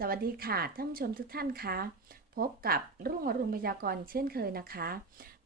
สวัสดีค่ะท่านผู้ชมทุกท่านคะพบกับรุ่งอรุณพยากรณ์เช่นเคยนะคะ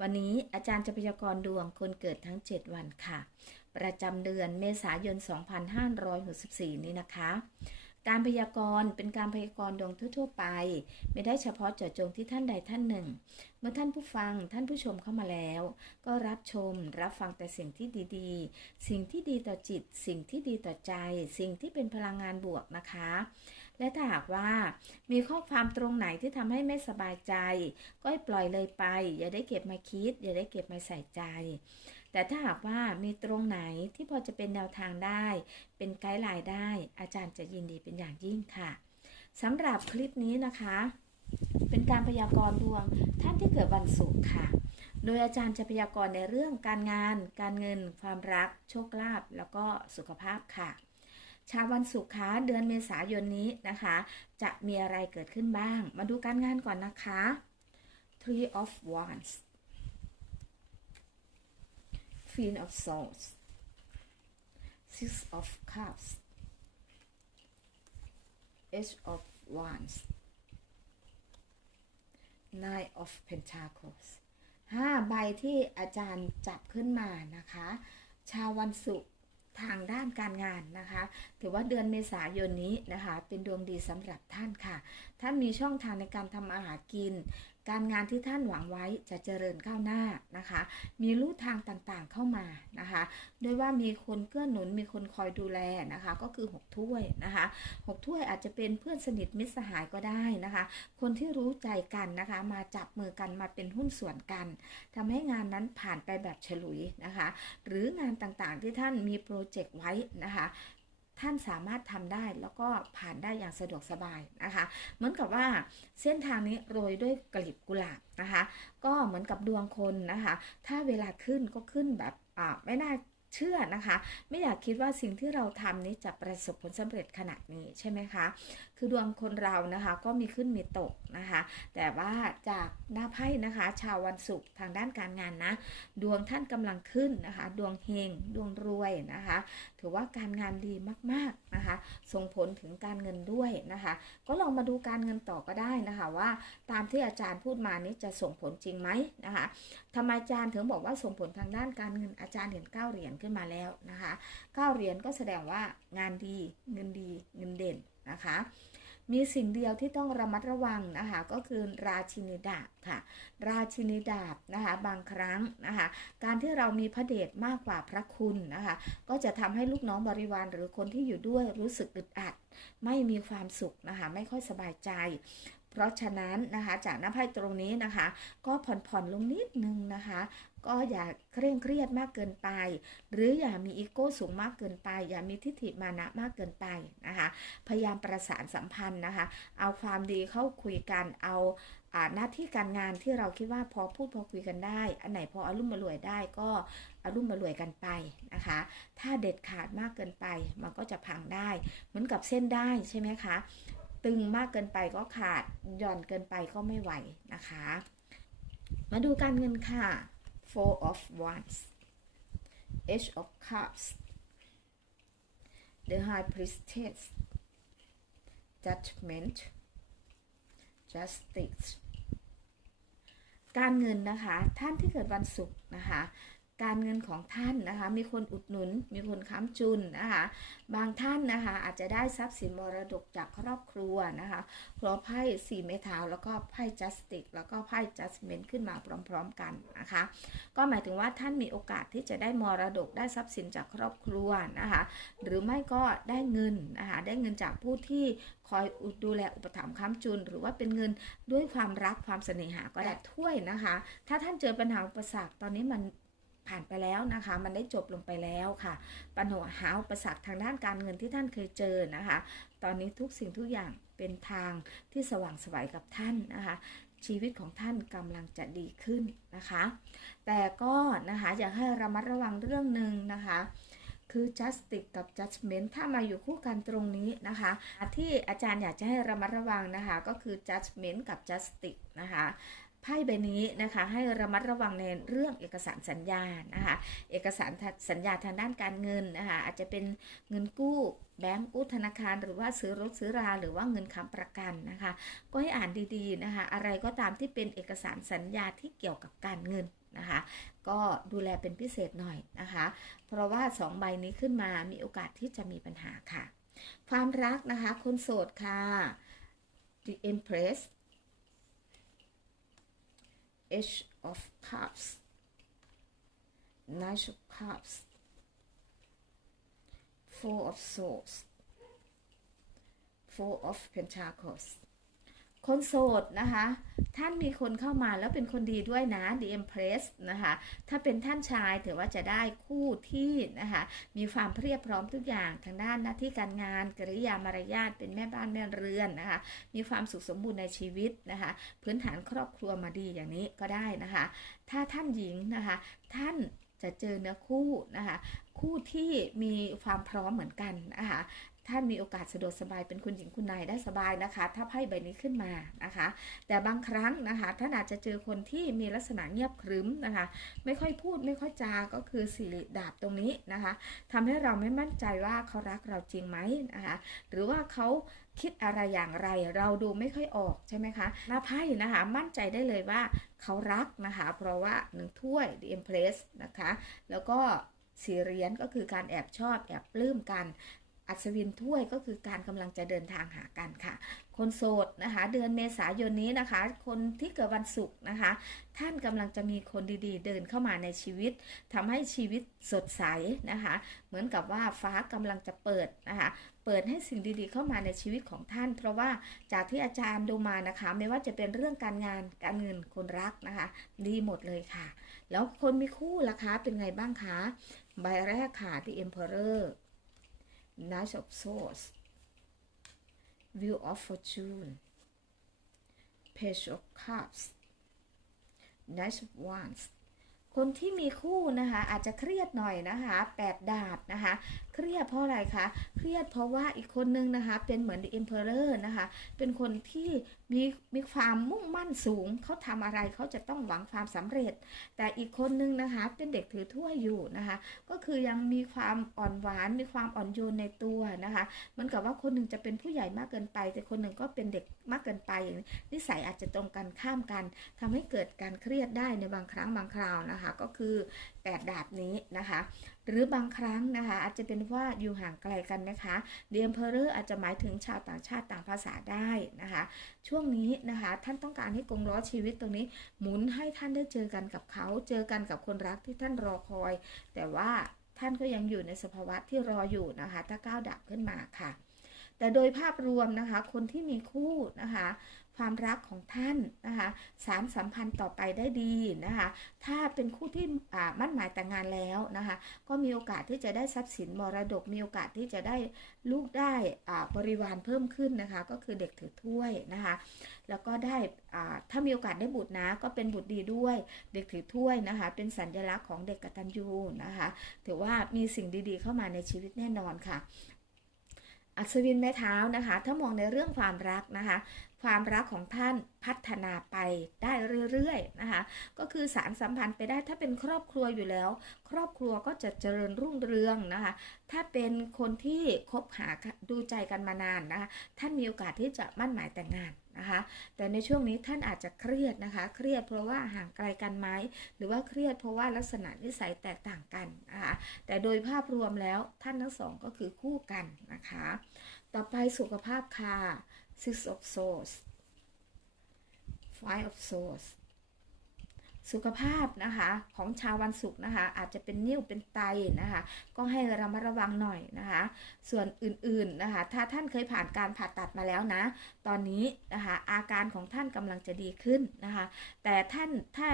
วันนี้อาจารย์จะพยากรณ์ดวงคนเกิดทั้ง 7 วันค่ะ ประจำเดือนเมษายน 2564 นี้นะคะ การพยากรณ์เป็นการพยากรณ์ดวงทั่วๆไป ไม่ได้เฉพาะเจาะจงที่ท่านใดท่านหนึ่ง เมื่อท่านผู้ฟังท่านผู้ชมเข้ามาแล้ว ก็รับชมรับฟังแต่สิ่งที่ดีๆ สิ่งที่ดีต่อจิต สิ่งที่ดีต่อใจ สิ่งที่เป็นพลังงานบวกนะคะ และถ้าหากว่ามีข้อความตรงไหนที่ทำให้ไม่สบายใจ ก็ให้ปล่อยเลยไป อย่าได้เก็บมาคิด อย่าได้เก็บมาใส่ใจ แต่ถ้าหากว่ามีตรงไหนที่พอจะเป็นแนวทางได้ เป็นไกด์ไลน์ได้ อาจารย์จะยินดีเป็นอย่างยิ่งค่ะสำหรับคลิปนี้นะคะ เป็นการพยากรณ์ดวงท่านที่เกิดวันศุกร์ค่ะโดยอาจารย์จะพยากรณ์ในเรื่องการงาน การเงิน ความรัก โชคลาภ แล้วก็สุขภาพค่ะ ชาววันศุกร์คะเดือนเมษายนนี้นะคะ จะมีอะไรเกิดขึ้นบ้าง มาดูการงานก่อนนะคะ Three of Wands Queen of Swords Six of Cups Ace of Wands Nine of Pentacles ห้าใบที่อาจารย์จับขึ้นมานะคะ ชาววันศุกร์ ทางด้านการงานนะคะ ถือว่าเดือนเมษายนนี้นะคะ เป็นดวงดีสำหรับท่านค่ะ ท่านมีช่องทางในการทำอาหารกิน การงานที่ท่านหวังไว้จะเจริญก้าวหน้านะคะ มีลู่ทางต่างๆเข้ามานะคะโดยว่ามีคนเกื้อหนุนมีคนคอยดูแลนะคะ ก็คือ 6 ถ้วยนะคะ6ถ้วยอาจจะเป็นเพื่อนสนิทมิตรสหายก็ได้นะคะ คนที่รู้ใจกันนะคะ มาจับมือกันมาเป็นหุ้นส่วนกันทำให้งานนั้นผ่านไปแบบฉลุยนะคะ หรืองานต่างๆที่ท่านมีโปรเจกต์ไว้นะคะ ท่านสามารถทำได้แล้วก็ผ่านได้อย่างสะดวกสบายนะคะ เหมือนกับว่าเส้นทางนี้โรยด้วยกลีบกุหลาบนะคะ ก็เหมือนกับดวงคนนะคะ ถ้าเวลาขึ้นก็ขึ้นแบบอ่าไม่น่าเชื่อนะคะ ไม่อยากคิดว่าสิ่งที่เราทำนี้จะประสบผลสำเร็จขนาดนี้ใช่ไหมคะ คือดวงคนเรานะคะก็มีขึ้นมีตกนะคะ แต่ว่าจากหน้าไพ่นะคะ ชาววันศุกร์ทางด้านการงานนะ ดวงท่านกำลังขึ้นนะคะ ดวงเฮงดวงรวยนะคะ ถือว่าการงานดีมากๆนะคะ ส่งผลถึงการเงินด้วยนะคะ ก็ลองมาดูการเงินต่อก็ได้นะคะว่าตามที่อาจารย์พูดมานี้จะส่งผลจริงไหมนะคะทำไมอาจารย์ถึงบอกว่าส่งผลทางด้านการเงินอาจารย์เห็นเก้าเหรียญขึ้นมาแล้วนะคะเก้าเหรียญก็แสดงว่างานดีเงินดีเงินเด่นนะคะ มีสิ่งเดียวที่ต้องระมัดระวังนะคะก็คือราชินีดาบค่ะ ราชินีดาบนะคะบางครั้งนะคะการที่เรามีพระเดชมากกว่าพระคุณนะคะก็จะทำให้ลูกน้องบริวารหรือคนที่อยู่ด้วยรู้สึกอึดอัด ไม่มีความสุขนะคะไม่ค่อยสบายใจเพราะฉะนั้นนะคะจากหน้าไพ่ตรงนี้นะคะ ก็ผ่อนผ่อนลงนิดนึงนะคะ ก็อย่าเคร่งเครียดมากเกินไป หรืออย่ามีอีโก้สูงมากเกินไป อย่ามีทิฏฐิมานะมากเกินไปนะคะ พยายามประสานสัมพันธ์นะคะ เอาความดีเข้าคุยกัน เอาหน้าที่การงานที่เราคิดว่าพอพูดพอคุยกันได้ อันไหนพออารุ่มมารวยได้ก็อารุ่มมารวยกันไปนะคะ ถ้าเด็ดขาดมากเกินไปมันก็จะพังได้ เหมือนกับเส้นได้ใช่ไหมคะ ตึงมากเกินไปก็ขาด หย่อนเกินไปก็ไม่ไหวนะคะ มาดูการเงินค่ะ Four of Wands Eight of Cups The High Priestess Judgment Justice การเงินนะคะ ท่านที่เกิดวันศุกร์นะคะ การเงินของท่านนะคะ มีคนอุดหนุน มีคนค้ำจุนนะคะ บางท่านนะคะอาจจะได้ทรัพย์สินมรดกจากครอบครัวนะคะเพราะไพ่สี่เมทาวแล้วก็ไพ่จัสติกแล้วก็ไพ่จัสเมนขึ้นมาพร้อม ๆ กันนะคะ ก็หมายถึงว่าท่านมีโอกาสที่จะได้มรดกได้ทรัพย์สินจากครอบครัวนะคะ หรือไม่ก็ได้เงินนะคะได้เงินจากผู้ที่คอยดดูแลอุปถัมภ์ค้ำจุน หรือว่าเป็นเงินด้วยความรักความเสน่หาก็ได้ถ้วยนะคะ ถ้าท่านเจอปัญหาอุปสรรคตอนนี้มัน ผ่านไปแล้วนะคะ มันได้จบลงไปแล้วค่ะ ปัญหาอุปสรรคทางด้านการเงินที่ท่านเคยเจอนะคะ ตอนนี้ทุกสิ่งทุกอย่างเป็นทางที่สว่างไสวยกับท่านนะคะ ชีวิตของท่านกำลังจะดีขึ้นนะคะ แต่ก็นะคะอยากให้ระมัดระวังเรื่องหนึ่งนะคะคือ justice กับ judgment ถ้ามาอยู่คู่กันตรงนี้นะคะ ที่อาจารย์อยากจะให้ระมัดระวังนะคะ ก็คือ judgment กับ justice นะคะ ไพ่ใบนี้นะคะให้ระมัดระวังในเรื่องเอกสารสัญญานะคะเอกสารสัญญาทางด้านการเงินนะคะอาจจะเป็นเงินกู้แบงก์กู้ธนาคาร หรือว่าซื้อรถซื้อราหรือว่าเงินค้ำประกันนะคะก็ให้อ่านดีๆนะคะอะไรก็ตามที่เป็นเอกสารสัญญาที่เกี่ยวกับการเงินนะคะก็ดูแลเป็นพิเศษหน่อยนะคะ เพราะว่าสองใบนี้ขึ้นมามีโอกาสที่จะมีปัญหาค่ะ ความรักนะคะคนโสดค่ะ The Empress H of Cups. Knight of Cups. Four of Swords. Four of Pentacles คนโสดนะคะ ท่านมีคนเข้ามาแล้วเป็นคนดีด้วยนะ The Empress นะคะ ถ้าเป็นท่านชายถือว่าจะได้คู่ที่นะคะ มีความเพียบพร้อมทุกอย่างทางด้านหน้าที่การงานกริยามารยาทเป็นแม่บ้านแม่เรือนนะคะ มีความสุขสมบูรณ์ในชีวิตนะคะ พื้นฐานครอบครัวมาดีอย่างนี้ก็ได้นะคะ ถ้าท่านหญิงนะคะ ท่านจะเจอเนื้อคู่นะคะ คู่ที่มีความพร้อมเหมือนกันนะคะ ท่านมีโอกาสสะดวกสบายเป็นคุณหญิงคุณนายได้สบายนะคะ ถ้าไพ่ใบนี้ขึ้นมานะคะ แต่บางครั้งนะคะท่านอาจจะเจอคนที่มีลักษณะเงียบครึ้มนะคะ ไม่ค่อยพูดไม่ค่อยจาก็คือสิริดาบตรงนี้นะคะทำให้เราไม่มั่นใจว่าเขารักเราจริงไหมนะคะ หรือว่าเขาคิดอะไรอย่างไรเราดูไม่ค่อยออกใช่ไหมคะหน้าไพ่นะคะมั่นใจได้เลยว่าเขารักนะคะ เพราะว่าหนึ่งถ้วย the empress นะคะ แล้วก็สีเหรียญก็คือการแอบชอบแอบปลื้มกัน อัศวินถ้วยก็คือการกำลังจะเดินทางหากันค่ะ คนโสดนะคะ เดือนเมษายนนี้นะคะ คนที่เกิดวันศุกร์นะคะ ท่านกำลังจะมีคนดีๆ เดินเข้ามาในชีวิตทำให้ชีวิตสดใสนะคะ เหมือนกับว่าฟ้ากำลังจะเปิดนะคะเปิดให้สิ่งดีๆเข้ามาในชีวิตของท่าน เพราะว่าจากที่อาจารย์ดูมานะคะ ไม่ว่าจะเป็นเรื่องการงานการเงินคนรักนะคะ ดีหมดเลยค่ะ แล้วคนมีคู่ล่ะคะเป็นไงบ้างคะใบแรกค่ะ The Emperor Knight of Swords Wheel of Fortune Page of Cups Knight of Wands คนที่มีคู่นะคะอาจจะเครียดหน่อยนะคะแปดดาบนะคะ เครียดเพราะอะไรคะ เครียดเพราะว่าอีกคนนึงนะคะ เป็นเหมือน The Emperor นะคะ เป็นคนที่มีมีความมุ่งมั่นสูง เขาทำอะไรเขาจะต้องหวังความสำเร็จ แต่อีกคนนึงนะคะ เป็นเด็กถือถ้วยอยู่นะคะ ก็คือยังมีความอ่อนหวาน มีความอ่อนโยนในตัวนะคะเหมือนกับว่าคนหนึ่งจะเป็นผู้ใหญ่มากเกินไป แต่คนหนึ่งก็เป็นเด็กมากเกินไปอย่างนิสัยอาจจะตรงกันข้ามกันทำให้เกิดการเครียดได้ในบางครั้งบางคราวนะคะ ก็คือ แปดดาบนี้นะคะ หรือบางครั้งนะคะ อาจจะเป็นว่าอยู่ห่างไกลกันนะคะเดียมเพอร์อาจจะหมายถึงชาวต่างชาติต่างภาษาได้นะคะ ช่วงนี้นะคะท่านต้องการให้กงล้อชีวิตตรงนี้ หมุนให้ท่านได้เจอกันกับเขา เจอกันกับคนรักที่ท่านรอคอย แต่ว่าท่านก็ยังอยู่ในสภาวะที่รออยู่นะคะ ถ้าก้าวดับขึ้นมาค่ะ แต่โดยภาพรวมนะคะ คนที่มีคู่นะคะ ความรักของท่านนะคะสารสัมพันธ์ต่อไปได้ดีนะคะ ถ้าเป็นคู่ที่มั่นหมายแต่งงานแล้วนะคะ ก็มีโอกาสที่จะได้ทรัพย์สินมรดก มีโอกาสที่จะได้ลูกได้บริวารเพิ่มขึ้นนะคะ ก็คือเด็กถือถ้วยนะคะ แล้วก็ได้ถ้ามีโอกาสได้บุตรนะ ก็เป็นบุตรดีด้วย เด็กถือถ้วยนะคะ เป็นสัญลักษณ์ของเด็กกตัญญูนะคะ ถือว่ามีสิ่งดีๆ เข้ามาในชีวิตแน่นอนค่ะอัศวินแม่เท้านะคะ ถ้ามองในเรื่องความรักนะคะ ความรักของท่านพัฒนาไปได้เรื่อยๆนะคะก็คือสารสัมพันธ์ไปได้ถ้าเป็นครอบครัวอยู่แล้ว ครอบครัวก็จะเจริญรุ่งเรืองนะคะถ้าเป็นคนที่คบหาดูใจกันมานานนะคะท่านมีโอกาสที่จะมั่นหมายแต่งงานนะคะแต่ในช่วงนี้ท่านอาจจะเครียดนะคะ เครียดเพราะว่าห่างไกลกันไหมหรือว่าเครียดเพราะว่าลักษณะนิสัยแตกต่างกันนะคะแต่โดยภาพรวมแล้วท่านทั้งสองก็คือคู่กันนะคะ ต่อไปสุขภาพค่ะ Six of Swords Five of Swords สุขภาพนะคะของชาววันศุกร์นะคะ อาจจะเป็นนิ่วเป็นไตนะคะ ก็ให้ระมัดระวังหน่อยนะคะ ส่วนอื่นๆนะคะ ถ้าท่านเคยผ่านการผ่าตัดมาแล้วนะ ตอนนี้นะคะอาการของท่านกำลังจะดีขึ้นนะคะ แต่ท่านถ้า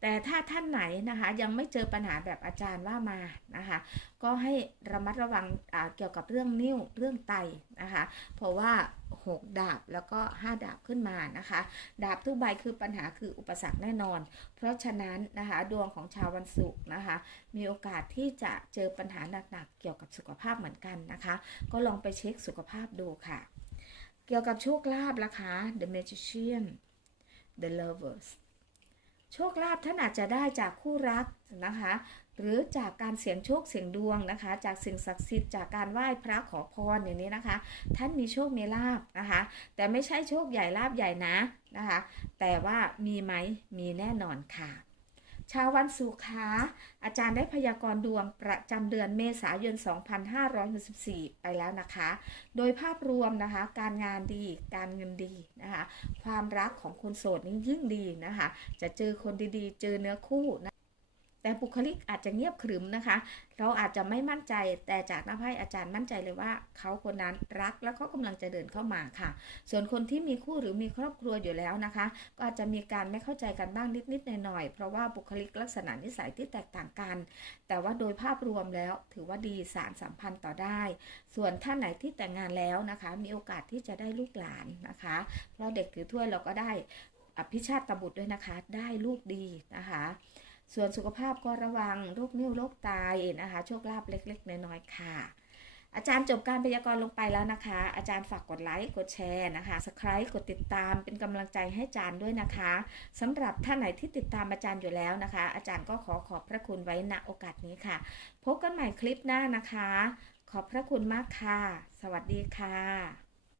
แต่ถ้าท่านไหนนะคะยังไม่เจอปัญหาแบบอาจารย์ว่ามานะคะ ก็ให้ระมัดระวังเกี่ยวกับเรื่องนิ้วเรื่องไตนะคะ เพราะว่า 6 ดาบแล้วก็ 5 ดาบขึ้นมานะคะ ดาบทุกใบคือปัญหาคืออุปสรรคแน่นอน เพราะฉะนั้นนะคะดวงของชาววันศุกร์นะคะ มีโอกาสที่จะเจอปัญหาหนักๆเกี่ยวกับสุขภาพเหมือนกันนะคะ ก็ลองไปเช็คสุขภาพดูค่ะ เกี่ยวกับโชคลาภล่ะคะ The Magician The Lovers ชคลาภท่านอาจจะได้จากคู่รักนะคะ หรือจากการเสี่ยงโชคเสี่ยงดวงนะคะ จากสิ่งศักดิ์สิทธิ์จากการไหว้พระขอพรอย่างนี้นะคะ ท่านมีโชคมีลาบนะคะ แต่ไม่ใช่โชคใหญ่ลาบใหญ่นะนะคะ แต่ว่ามีไหมมีแน่นอนค่ะ ชาววันสุขาอาจารย์ได้พยากรณ์ดวงประจำเดือนเมษายน 2564 ไปแล้วนะคะ โดยภาพรวมนะคะ การงานดีการเงินดีนะคะ ความรักของคนโสดนี่ยิ่งดีนะคะ จะเจอคนดีๆ เจอเนื้อคู่นะ แต่บุคลิกอาจจะเงียบขรึมนะคะ เราอาจจะไม่มั่นใจ แต่จากหน้าไพ่อาจารย์มั่นใจเลยว่า เขาคนนั้นรักแล้วเขากำลังจะเดินเข้ามาค่ะ ส่วนคนที่มีคู่หรือมีครอบครัวอยู่แล้วนะคะ ก็อาจจะมีการไม่เข้าใจกันบ้างนิดๆหน่อยๆเพราะว่าบุคลิกลักษณะนิสัยที่แตกต่างกัน แต่ว่าโดยภาพรวมแล้วถือว่าดีสารสัมพันธ์ต่อได้ ส่วนท่านไหนที่แต่งงานแล้วนะคะ มีโอกาสที่จะได้ลูกหลานนะคะ เพราะเด็กถือถ้วยเราก็ได้อภิชาติตบุตรด้วยนะคะ ได้ลูกดีนะคะ ส่วนสุขภาพก็ระวังโรคนิ้วโรคไตนะคะ โชคลาภเล็ก ๆ น้อยๆค่ะ อาจารย์จบการพยากรณ์ลงไปแล้วนะคะ อาจารย์ฝากกดไลค์กดแชร์นะคะสไคร b e กดติดตามเป็นกำลังใจให้อาจารย์ด้วยนะคะสำหรับท่านไหนที่ติดตามอาจารย์อยู่แล้วนะคะ อาจารย์ก็ขอขอบพระคุณไว้ณโอกาสนี้ค่ะ พบกันใหม่คลิปหน้านะคะ ขอบพระคุณมากค่ะ สวัสดีค่ะ